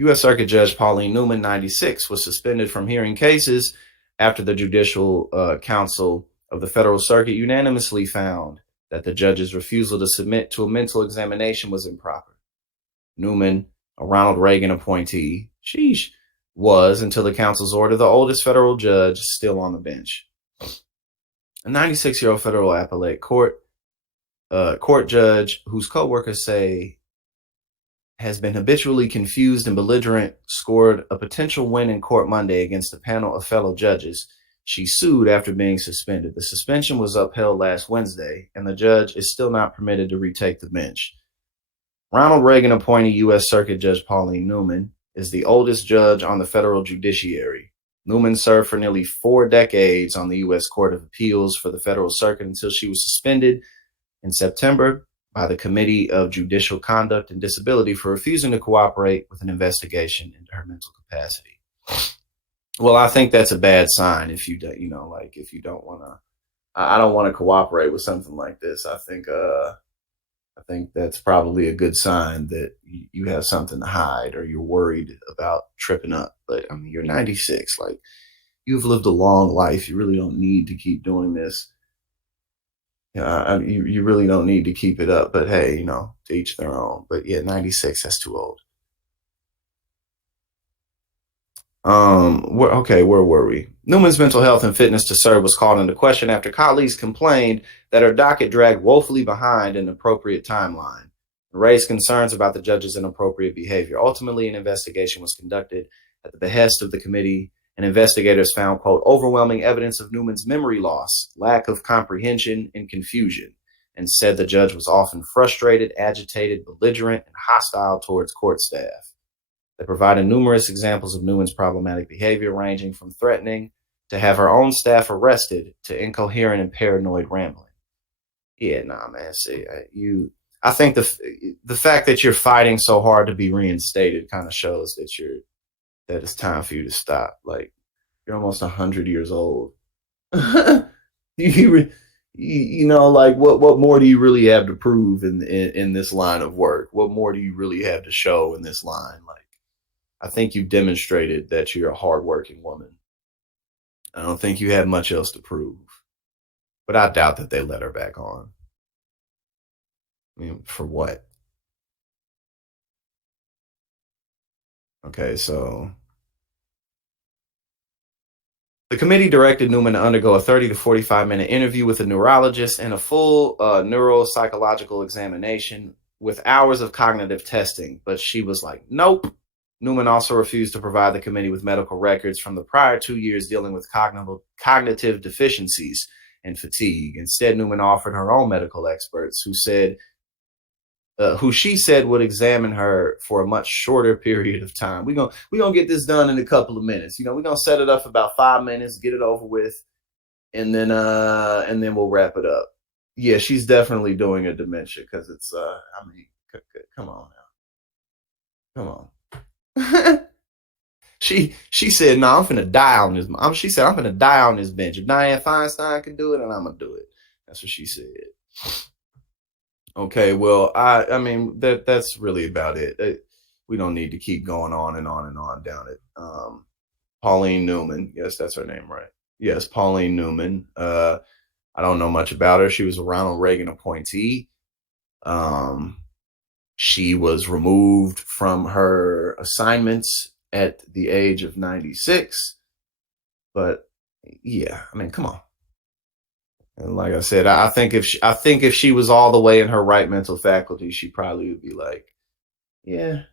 U.S. Circuit Judge Pauline Newman, 96, was suspended from hearing cases after the Judicial Council of the Federal Circuit unanimously found that the judge's refusal to submit to a mental examination was improper. Newman, a Ronald Reagan appointee, was, until the council's order, the oldest federal judge still on the bench. A 96-year-old federal appellate court judge whose co-workers say has been habitually confused and belligerent scored a potential win in court Monday against a panel of fellow judges. She sued after being suspended. The suspension was upheld last Wednesday, and the judge is still not permitted to retake the bench. Ronald Reagan appointed U.S. Circuit Judge Pauline Newman is the oldest judge on the federal judiciary. Newman served for nearly 4 decades on the U.S. Court of Appeals for the Federal Circuit until she was suspended in September by the Committee of Judicial Conduct and Disability for refusing to cooperate with an investigation into her mental capacity. Well, I think that's a bad sign if you don't want to. I don't want to cooperate with something like this. I think that's probably a good sign that you have something to hide or you're worried about tripping up. But I mean, you're 96. Like, you've lived a long life. You really don't need to keep doing this. You really don't need to keep it up. But hey, to each their own. But yeah, 96, that's too old. Where were we? Newman's mental health and fitness to serve was called into question after colleagues complained that her docket dragged woefully behind an appropriate timeline and raised concerns about the judge's inappropriate behavior. Ultimately, an investigation was conducted at the behest of the committee, and investigators found, quote, overwhelming evidence of Newman's memory loss, lack of comprehension, and confusion, and said the judge was often frustrated, agitated, belligerent, and hostile towards court staff. They provided numerous examples of Newman's problematic behavior, ranging from threatening to have her own staff arrested to incoherent and paranoid rambling. Yeah, nah, man. See, I think the fact that you're fighting so hard to be reinstated kind of shows that it's time for you to stop. Like, you're almost 100 years old. Like, what more do you really have to prove in this line of work? What more do you really have to show in this line? Like, I think you've demonstrated that you're a hardworking woman. I don't think you have much else to prove. But I doubt that they let her back on. I mean, for what? Okay, so the committee directed Newman to undergo a 30 to 45-minute interview with a neurologist and a full neuropsychological examination with hours of cognitive testing. But she was like, nope. Newman also refused to provide the committee with medical records from the prior 2 years dealing with cognitive deficiencies and fatigue. Instead, Newman offered her own medical experts who she said would examine her for a much shorter period of time. We're gonna get this done in a couple of minutes. We're gonna set it up for about 5 minutes, get it over with, and then we'll wrap it up. Yeah, she's definitely doing a dementia because it's come on now. Come on. She said, "No, I'm finna die on this." She said, "I'm finna die on this bench. If Dianne Feinstein can do it, then I'm gonna do it." That's what she said. Okay, well, I mean that's really about it. We don't need to keep going on and on and on down it. Pauline Newman, yes, that's her name, right? Yes, Pauline Newman. I don't know much about her. She was a Ronald Reagan appointee. She was removed from her assignments at the age of 96. But yeah, I mean, come on. And like I said, I think if she was all the way in her right mental faculty, she probably would be like, yeah,